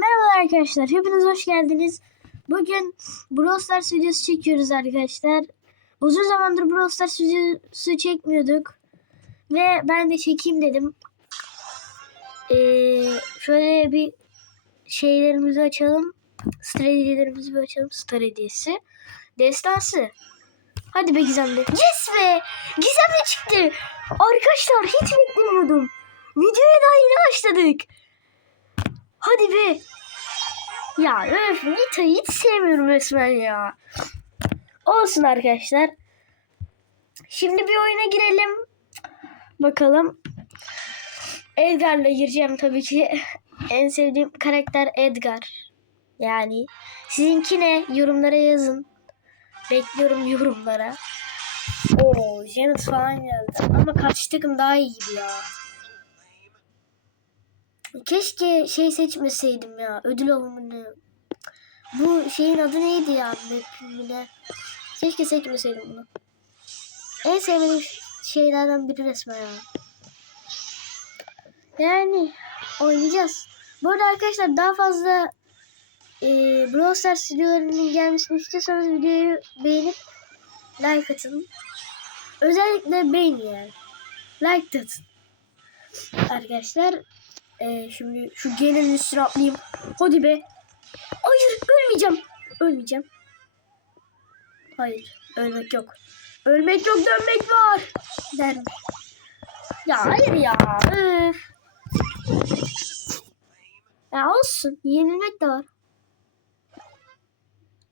Merhaba arkadaşlar, hepiniz hoş geldiniz. Bugün Brawl Stars videosu çekiyoruz arkadaşlar. Uzun zamandır Brawl Stars videosu çekmiyorduk. Ve ben de çekeyim dedim. Ee, şöyle bir şeylerimizi açalım. Star bir açalım. Star hediyesi. Destansı. Hadi be Gizemli. Yes be! Gizemli çıktı. Arkadaşlar hiç beklemiyordum. Videoya daha yeni başladık. Hadi be. Ya öf Nita'yı hiç sevmiyorum resmen ya. Olsun arkadaşlar. Şimdi bir oyuna girelim. Bakalım. Edgar'la gireceğim tabii ki. En sevdiğim karakter Edgar. Yani sizinki ne? Yorumlara yazın. Bekliyorum yorumlara. Oo, Janet falan geldi. Ama karşı takım daha iyi gibi ya. Keşke şey seçmeseydim ya. Ödül avımını. Bu şeyin adı neydi ya? Map'imine. Keşke seçmeseydim bunu. En sevdiğim şeylerden biri resmen ya. Yani oynayacağız. Bu arada arkadaşlar daha fazla e, Brawl Stars videolarının gelmesini istiyorsanız videoyu beğenip like atın. Özellikle beğenin yani. Like atın. Arkadaşlar ee, şimdi şu genin üstüne atlayayım. Hadi be. Hayır ölmeyeceğim. Ölmeyeceğim. Hayır ölmek yok. Ölmek yok dönmek var. Derim. Ya hayır ya. Öf. Ya olsun. Yenilmek de var.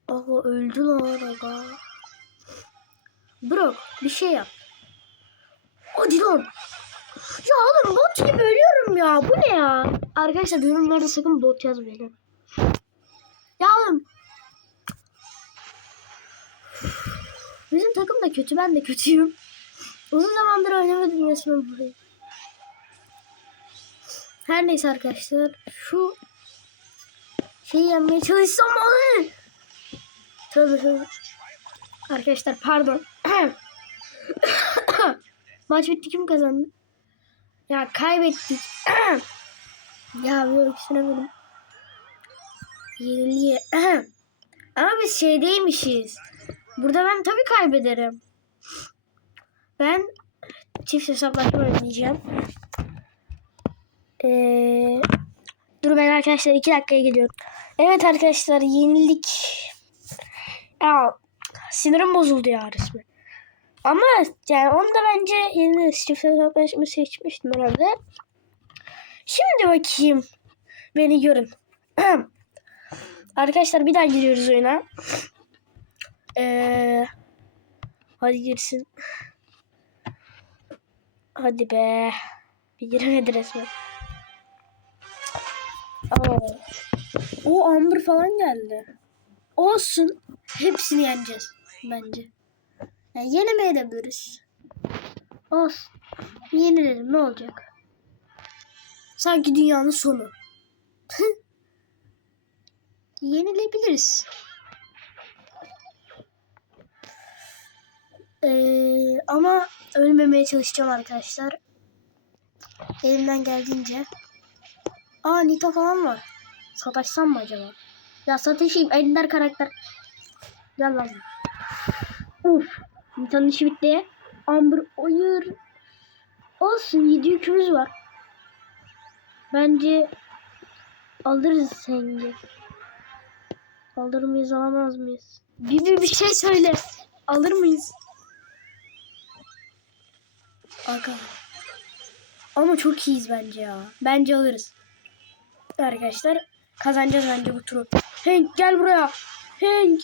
Aha öldü lan aga. Bro bir şey yap. Hadi lan. Ya oğlum bot gibi ölüyorum ya. Bu ne ya? Arkadaşlar yorumlarda sakın bot yazmayın. Ya oğlum. Bizim takım da kötü. Ben de kötüyüm. Uzun zamandır oynamadım resmen burayı. Her neyse arkadaşlar. Şu şeyi yenmeye çalışsam olur. Tövbe. Arkadaşlar pardon. Maç bitti kim kazandı? Ya kaybettik. ya yok düşünemedim. Yeniliğe. Ama biz şeydeymişiz. Burada ben tabii kaybederim. Ben çift hesaplaşma oynayacağım. Ee, dur ben arkadaşlar iki dakikaya geliyorum. Evet arkadaşlar yenildik. Ya sinirim bozuldu ya resmen. Ama yani onu da bence yeni çift hesaplaşma seçmiştim herhalde. Şimdi bakayım. Beni görün. Arkadaşlar bir daha giriyoruz oyuna. Ee, hadi girsin. Hadi be. Bir giremedi resmen. Aa. O Amber falan geldi. Olsun. Hepsini yeneceğiz bence. Yani yenemeyebiliriz. Olsun. Yenilelim ne olacak? Sanki dünyanın sonu. Yenilebiliriz. Ee, ama ölmemeye çalışacağım arkadaşlar. Elimden geldiğince. Aa Nita falan var. Sataşsam mı acaba? Ya sataşayım. Ender karakter. Gel lan. Uf. Nita'nın işi bitti. Amber hayır. Olsun 7 yükümüz var. Bence alırız sence. Alır mıyız alamaz mıyız? Bir, bir, bir şey söyle. Alır mıyız? Aga. Ama çok iyiyiz bence ya. Bence alırız. Arkadaşlar kazanacağız bence bu turu. Hank gel buraya. Hank.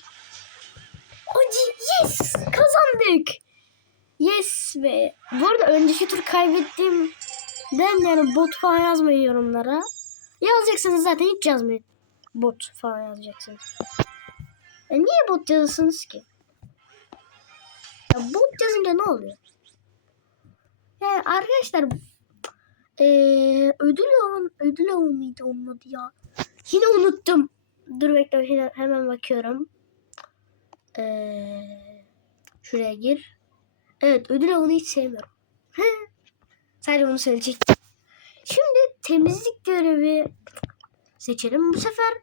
Hadi yes kazandık. Yes be. Bu arada önceki tur kaybettim. Ben yani bot falan yazmayın yorumlara. Yazacaksınız zaten hiç yazmayın. Bot falan yazacaksınız. E niye bot yazıyorsunuz ki? Ya bot yazınca ne oluyor? Yani arkadaşlar ee, ödül avın ödül avı mıydı onun adı ya? Yine unuttum. Dur bekle hemen bakıyorum. Ee, şuraya gir. Evet ödül avını hiç sevmiyorum. Sadece bunu söyleyecektim. Şimdi temizlik görevi seçelim. Bu sefer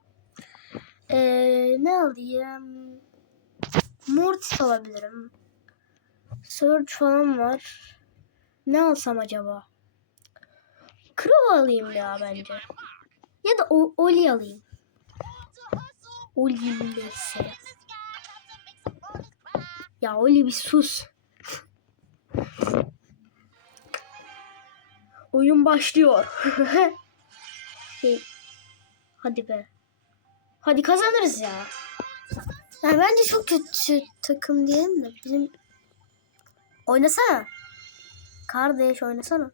ee, ne alayım? Mortis alabilirim. Surge falan var. Ne alsam acaba? Crow alayım ya bence. Ya da o Oli alayım. Oli neyse. Ya Oli bir sus. Oyun başlıyor. şey, hadi be. Hadi kazanırız ya. Yani bence çok kötü takım diyelim de bizim oynasana. Kardeş oynasana.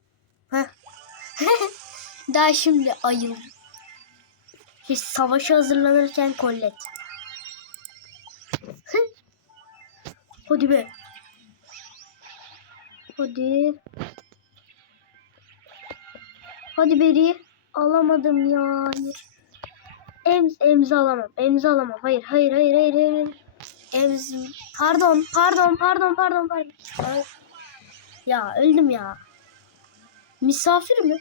Heh. Daha şimdi ayıl. Hiç savaşa hazırlanırken kollet. Hadi be. Hadi. Hadi beri. Alamadım ya. Hayır. Emz, emzi alamam. Emzi alamam. Hayır, hayır, hayır, hayır, hayır. Emz, pardon, pardon, pardon, pardon, pardon. Ya öldüm ya. Misafir mi?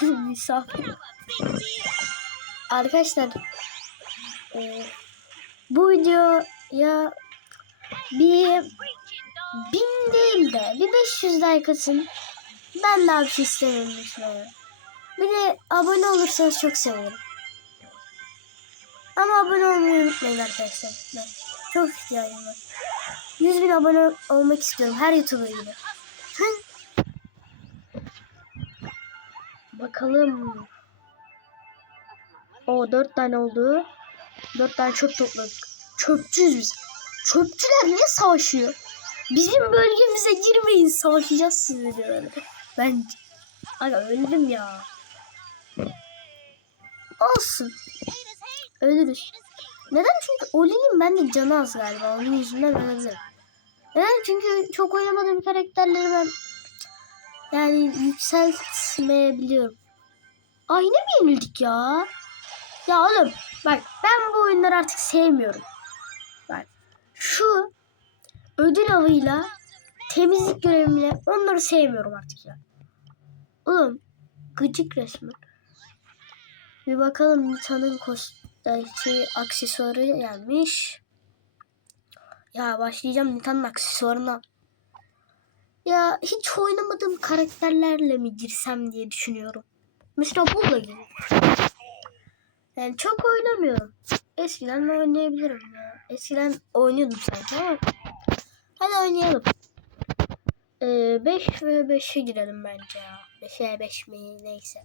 Misafir. Arkadaşlar e, bu videoya bir bin değil de bir 500 like atın. Ben daha bir şey istemiyorum lütfen. Bir de abone olursanız çok sevinirim. Ama abone olmayı unutmayın arkadaşlar. Ben çok ihtiyacım var. 100 bin abone olmak istiyorum her YouTuber gibi. Bakalım. O dört tane oldu. Dört tane çöp topladık. Çöpçüyüz biz. Çöpçüler niye savaşıyor? Bizim bölgemize girmeyin savaşacağız sizinle diyorlar. Ben Aga öldüm ya. Olsun. Ölürüz. Neden? Çünkü Oli'nin bende canı az galiba. Onun yüzünden ölebilirim. Neden? Çünkü çok oynamadığım karakterleri ben yani yükseltmeyebiliyorum. Ay ne mi yenildik ya? Ya oğlum bak ben bu oyunları artık sevmiyorum. Şu ödül avıyla temizlik görevimle onları sevmiyorum artık ya. Oğlum gıcık resmen. Bir bakalım Nita'nın şey, aksesuarı gelmiş. Ya başlayacağım Nita'nın aksesuarına. Ya hiç oynamadığım karakterlerle mi girsem diye düşünüyorum. Mesela Bull'la gibi. Yani çok oynamıyorum. Eskiden oynayabilirim ya. Eskiden oynuyordum sanki ama. Hadi oynayalım. 5 ee, ve 5'e girelim bence ya. 5'e 5 mi neyse.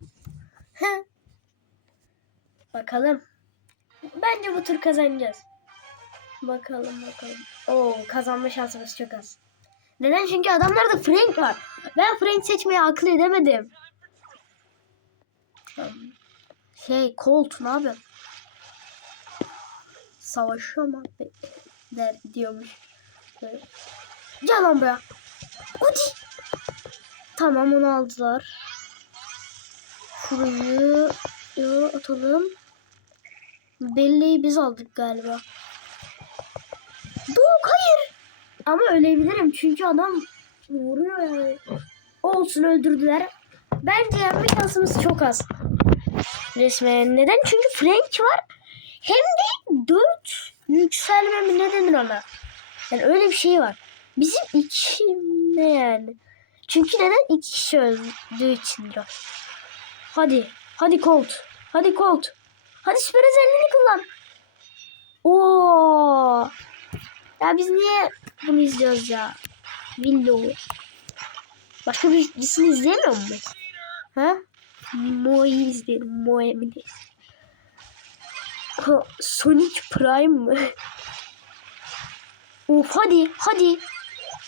Bakalım. Bence bu tur kazanacağız. Bakalım bakalım. Oo kazanma şansımız çok az. Neden? Çünkü adamlarda Frank var. Ben Frank seçmeyi akıl edemedim. Şey Colt ne yapıyor? Savaşıyor mu? Der diyormuş. Gel lan buraya. Hadi. Tamam onu aldılar. Şurayı atalım. Belleği biz aldık galiba. Doğuk hayır. Ama ölebilirim çünkü adam vuruyor yani. Olsun öldürdüler. Bence yenme şansımız çok az. Resmen. Neden? Çünkü Frank var. Hem de 4 yükselme mi ne denir ona? Yani öyle bir şey var. Bizim iki ne yani? Çünkü neden? iki kişi öldüğü içindir o. Hadi. Hadi Colt. Hadi Colt. Hadi süper özelliğini kullan. Oo. Ya biz niye bunu izliyoruz ya? Willow. Başka birisini izleyemiyor mu? Ha? Moe'yi izleyelim. Moe mi değil? Sonic Prime mı? of hadi hadi.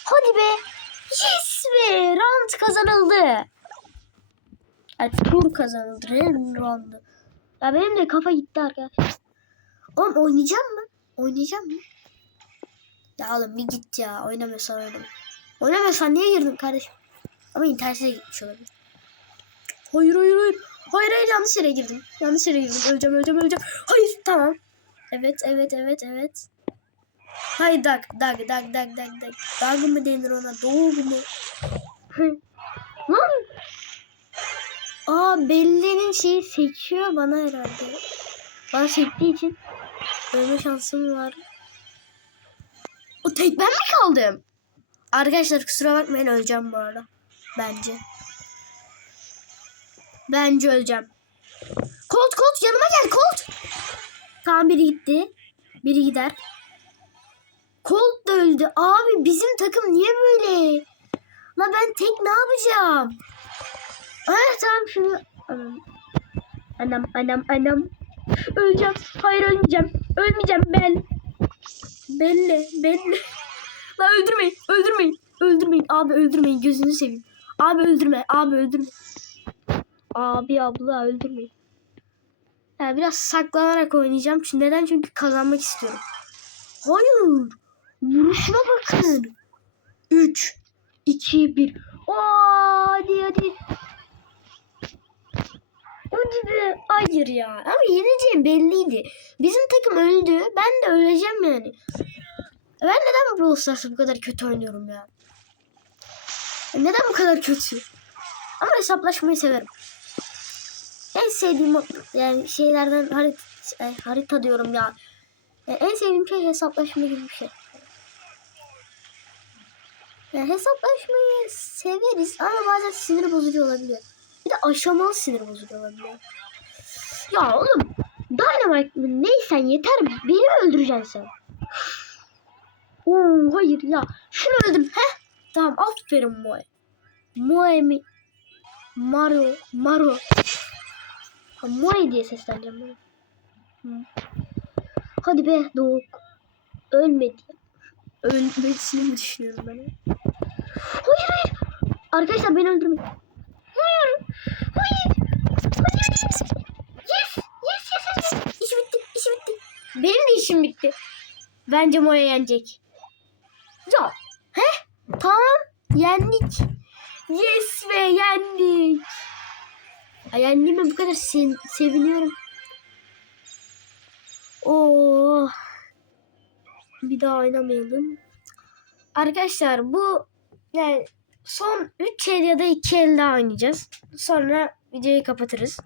Hadi be. Yes be. Round kazanıldı. Yani tur kazanıldı. Round. Ya benim de kafa gitti arkadaşlar. Oğlum oynayacağım mı? Oynayacağım mı? Ya oğlum bir git ya. Oynamıyorsan oynama. Oynamıyorsan niye girdin kardeşim? Ama internete gitmiş olabilir. Hayır hayır hayır. Hayır hayır yanlış yere girdim. Yanlış yere girdim. Öleceğim öleceğim öleceğim. Hayır tamam. Evet evet evet evet. Hayır dag dag dag dag dag dag. Dag mı denir ona? Doğu mu? Lan. Aa Belli'nin şeyi seçiyor bana herhalde. Bana sektiği için ölme şansım var. O tek ben mi kaldım? Arkadaşlar kusura bakmayın öleceğim bu arada. Bence. Bence öleceğim. Colt Colt yanıma gel Colt. Tamam biri gitti. Biri gider. Colt da öldü. Abi bizim takım niye böyle? La ben tek ne yapacağım? Ah tamam şunu. Anam. Anam anam. Öleceğim. Hayır ölmeyeceğim. Ölmeyeceğim ben. Belli belli. La öldürmeyin. Öldürmeyin. Öldürmeyin. Abi öldürmeyin. Gözünü seveyim. Abi öldürme. Abi öldürme. Abi abla öldürmeyin. Ya biraz saklanarak oynayacağım. Çünkü neden? Çünkü kazanmak istiyorum. Hayır. Vuruşuna bakın. 3 2 1. Oo, hadi hadi. Hadi be. Hayır ya. Ama yeneceğim belliydi. Bizim takım öldü. Ben de öleceğim yani. Ben neden Brawl Stars'ı bu kadar kötü oynuyorum ya? Neden bu kadar kötü? Ama hesaplaşmayı severim. En sevdiğim yani şeylerden harita, harita diyorum ya. Yani en sevdiğim şey hesaplaşma gibi bir şey. Yani hesaplaşmayı severiz ama bazen sinir bozucu olabiliyor. Bir de aşamalı sinir bozucu olabiliyor. Ya oğlum Dynamite mı neysen yeter beni öldüreceksin sen. Oo hayır ya. Şunu öldüm. Heh. Tamam aferin Moe. Moe mi? Mario. Mario. Ha, Moe diye sesleneceğim bunu. Hı. Hadi be Doğuk. Ölmedi. Ölmesini mi düşünüyorum ben? Hayır hayır. Arkadaşlar beni öldürmeyin. Hayır. Hayır. Yes. Yes. Yes. Yes. yes. İş bitti. İş bitti. Benim de işim bitti. Bence Moya yenecek. Ya. He? Tamam. Yendik. Yes ve yendik. Ay yendiğime bu kadar se- seviniyorum. Oo. Bir daha oynamayalım. Arkadaşlar bu yani son 3 el ya da 2 el daha oynayacağız. Sonra videoyu kapatırız.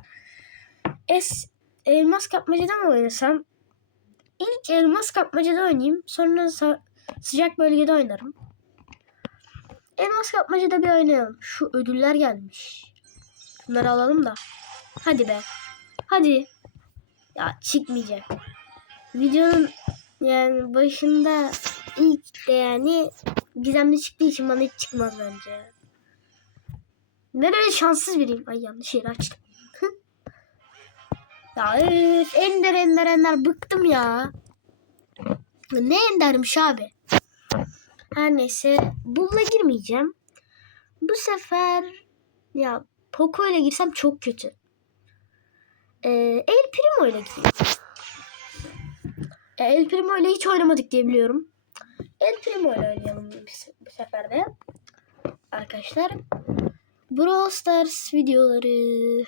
Es elmas kapmacada mı oynasam? İlk elmas kapmacada oynayayım. Sonra sıcak bölgede oynarım. Elmas kapmacada bir oynayalım. Şu ödüller gelmiş. Bunları alalım da. Hadi be. Hadi. Ya çıkmayacak. Videonun yani başında ilk de yani gizemli çıktığı için bana hiç çıkmaz bence. Ben öyle şanssız biriyim. Ay yanlış yeri açtım. ya üf, ender ender ender bıktım ya. Ne endermiş abi? Her neyse bulla girmeyeceğim. Bu sefer ya Poco ile girsem çok kötü. Ee, El Primo ile gireyim. El Primo ile hiç oynamadık diye biliyorum. El Primo ile oynayalım bu, se- bu sefer de. Arkadaşlar. Brawl Stars videoları.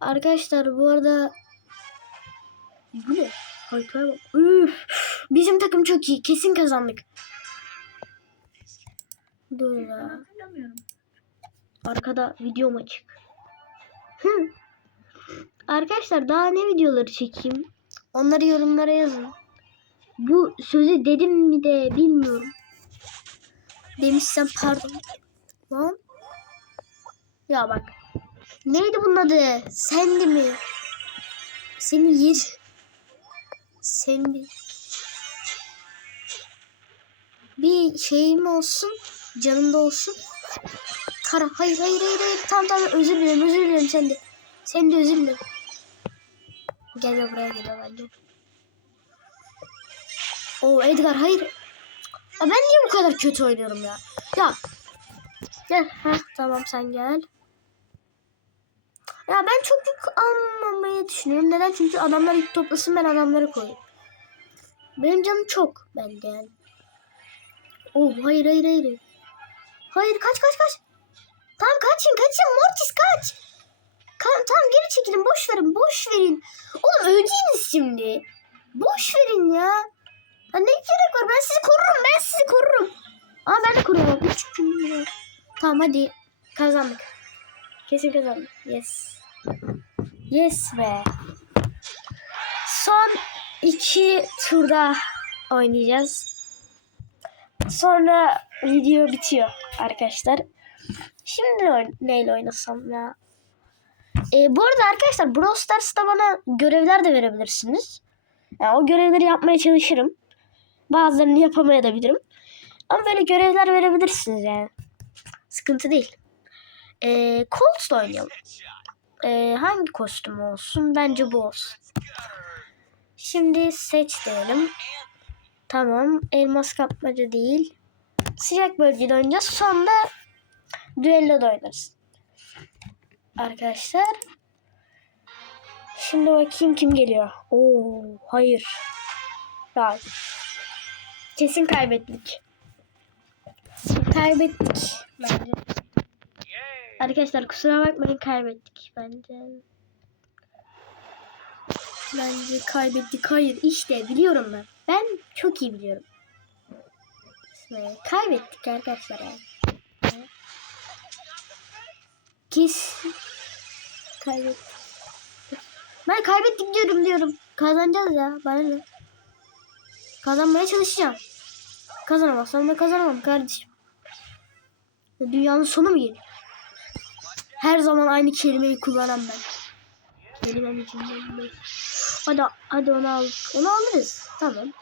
Arkadaşlar bu arada bu ne? Haykaya bak. Üf, bizim takım çok iyi. Kesin kazandık. Dur ya. Arkada videom açık. Hı. Arkadaşlar daha ne videoları çekeyim? Onları yorumlara yazın. Bu sözü dedim mi de bilmiyorum. Demişsem pardon. Lan. Ya bak. Neydi bunun adı? Sendi mi? Seni yer. Sendi. Bir şeyim olsun. Canımda olsun. Kara. Hayır hayır hayır hayır. Tamam tamam özür dilerim özür dilerim sen de. Sen de özür dilerim. Gel gel buraya gel bence. Oo Edgar hayır. Ya ben niye bu kadar kötü oynuyorum ya? Ya. Gel. Heh, tamam sen gel. Ya ben çok yük almamayı düşünüyorum. Neden? Çünkü adamlar yük toplasın ben adamları koyayım. Benim canım çok bende yani. Oh hayır hayır hayır. Hayır kaç kaç kaç. Tamam kaçın kaçın Mortis kaç. Ka- tamam geri çekilin boş verin boş verin. Oğlum öleceğiniz şimdi. Boş verin ya. ya. Ne gerek var ben sizi korurum ben sizi korurum. Ama ben de korumam. Üç gün Tamam hadi. Kazandık. Kesin kazandık. Yes. Yes be. Son iki turda oynayacağız. Sonra video bitiyor arkadaşlar. Şimdi neyle oynasam ya? Ee, bu arada arkadaşlar Brawl Stars'ta bana görevler de verebilirsiniz. Yani o görevleri yapmaya çalışırım. Bazılarını yapamayabilirim. Ama böyle görevler verebilirsiniz yani. Sıkıntı değil. Ee, Colts'la oynayalım. Ee, hangi kostüm olsun? Bence bu olsun. Şimdi seç diyelim. Tamam. Elmas kapmaca değil. Sıcak bölgede oynayacağız. Sonra düelloda oynarız. Arkadaşlar. Şimdi bakayım kim geliyor. Oo, hayır. Hayır. Kesin kaybettik. Kaybettik bence. Arkadaşlar kusura bakmayın kaybettik bence. Bence kaybettik. Hayır işte biliyorum ben. Ben çok iyi biliyorum. Ve kaybettik arkadaşlar. Kesin kaybettik. Ben kaybettik diyorum diyorum. Kazanacağız ya. Bana ne? Kazanmaya çalışacağım. Kazanamazsam da kazanamam kardeşim. Dünyanın sonu mu geliyor? Her zaman aynı kelimeyi kullanan ben. Kelimem ben. Hadi, hadi onu al. Onu alırız. Tamam.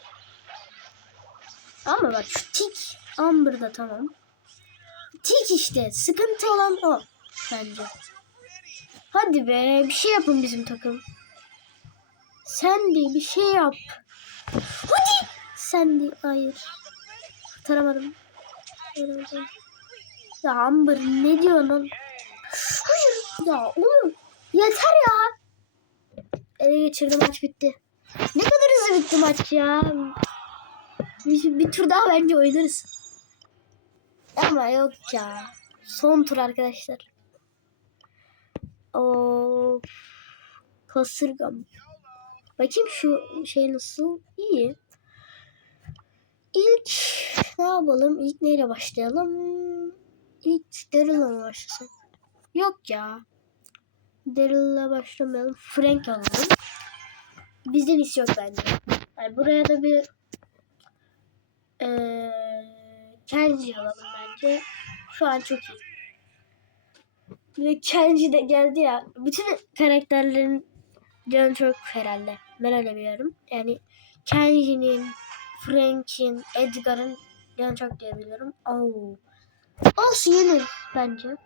Ama bak şu tik Amber'da tamam. Tik işte. Sıkıntı olan o. Bence. Hadi be. Bir şey yapın bizim takım. Sen bir şey yap. Hadi. Sen. Hayır. Kurtaramadım. Ya Amber ne diyorsun lan? Hayır ya oğlum yeter ya. Ele geçirdi maç bitti. Ne kadar hızlı bitti maç ya. Bir, bir tur daha bence oynarız. Ama yok ya. Son tur arkadaşlar. O kasırgam. Bakayım şu şey nasıl? İyi. İlk ne yapalım? İlk neyle başlayalım? İlk Daryl'la mı başlasak? Yok ya. Daryl'la başlamayalım. Frank alalım. Bizden iyisi yok bence. Yani buraya da bir eee Kenji alalım bence. Şu an çok iyi. Ve Kenji de geldi ya. Bütün karakterlerin canı çok herhalde. Ben öyle biliyorum. Yani Kenji'nin, Frank'in, Edgar'ın canı çok diyebiliyorum. Oo. Olsun yenir bence.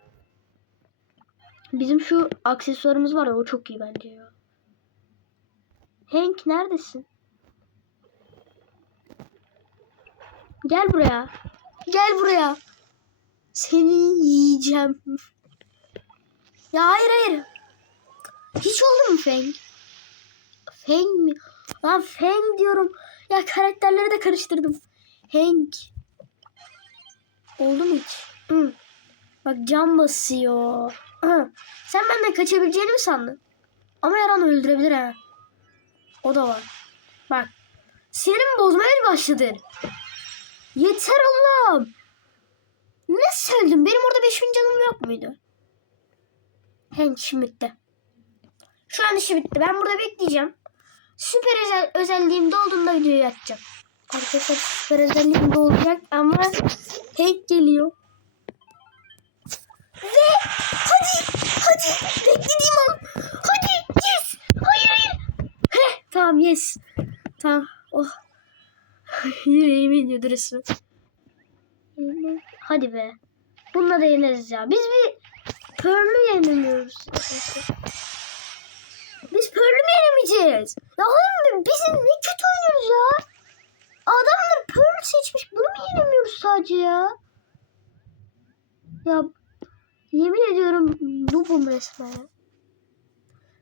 Bizim şu aksesuarımız var ya o çok iyi bence ya. Hank neredesin? Gel buraya. Gel buraya. Seni yiyeceğim. Ya hayır hayır. Hiç oldu mu Feng? Feng mi? Lan Feng diyorum. Ya karakterleri de karıştırdım. Hank. Oldu mu hiç? Hı. Bak cam basıyor. Hı. Sen benden kaçabileceğini mi sandın? Ama yaran öldürebilir ha. O da var. Bak. Sinirimi bozmaya başladın. Yeter Allah'ım. Ne söyledin? Benim orada 5000 canım yok muydu? Hank işim bitti. Şu an işi bitti. Ben burada bekleyeceğim. Süper özel, özelliğim dolduğunda videoyu açacağım. Arkadaşlar süper özelliğim dolacak ama Hank geliyor. Ve hadi hadi beklediğim an. Hadi yes. Hayır hayır. Heh, tamam yes. Tamam. Oh. Yüreğime iniyordu resmen. Hadi be. Bununla da yeneriz ya. Biz bir Pearl'ü yenemiyoruz. Biz Pearl'ü mü yenemeyeceğiz? Ya oğlum biz ne kötü oynuyoruz ya. Adamlar Pearl seçmiş. Bunu mu yenemiyoruz sadece ya? Ya yemin ediyorum noobum resmen.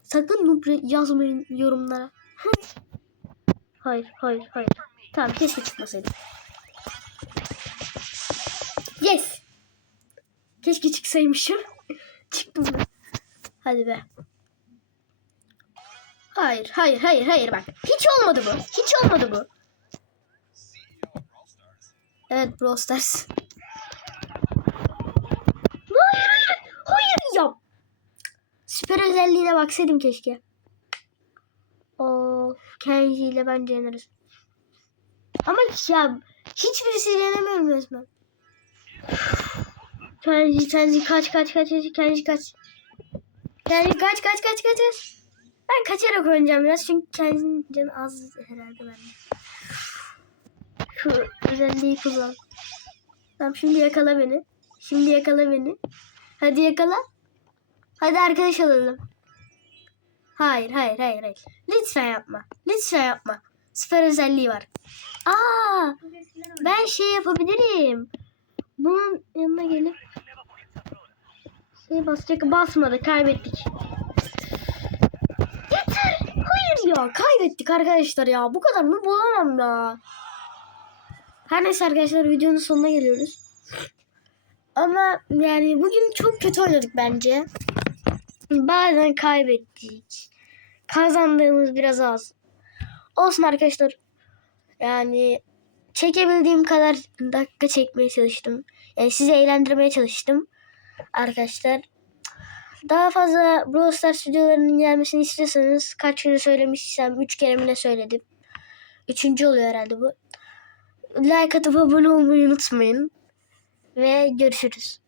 Sakın noob yazmayın yorumlara. hayır, hayır, hayır. Tamam keşke çıkmasaydı. Yes. Keşke çıksaymışım. Çıktım ben. Hadi be. Hayır, hayır, hayır, hayır bak. Hiç olmadı bu. Hiç olmadı bu. Evet Brawl Stars. Hayır, hayır. Süper özelliğine baksaydım keşke. Of Kenji ile bence yeneriz. Ama ya hiçbirisiyle yenemiyorum resmen. Kenji, Kenji kaç kaç kaç kaç Kenji kaç. Kenji kaç kaç kaç kaç kaç. Ben kaçarak oynayacağım biraz çünkü Kenji'nin canı az herhalde bende. Şu özelliği kullan. Tamam şimdi yakala beni. Şimdi yakala beni. Hadi yakala. Hadi arkadaş olalım. Hayır hayır hayır hayır. Lütfen yapma. Lütfen yapma. Süper özelliği var. Aa, ben şey yapabilirim. Bunun yanına gelip şey basacak basmadı kaybettik. Yeter. Hayır ya kaybettik arkadaşlar ya. Bu kadar mı bulamam ya. Her neyse arkadaşlar videonun sonuna geliyoruz. Ama yani bugün çok kötü oynadık bence. Bazen kaybettik. Kazandığımız biraz az. Olsun arkadaşlar. Yani çekebildiğim kadar dakika çekmeye çalıştım. Yani sizi eğlendirmeye çalıştım. Arkadaşlar. Daha fazla Brawl Stars videolarının gelmesini istiyorsanız kaç kere söylemişsem 3 kere mi ne söyledim. Üçüncü oluyor herhalde bu. Like atıp abone olmayı unutmayın. Ve görüşürüz.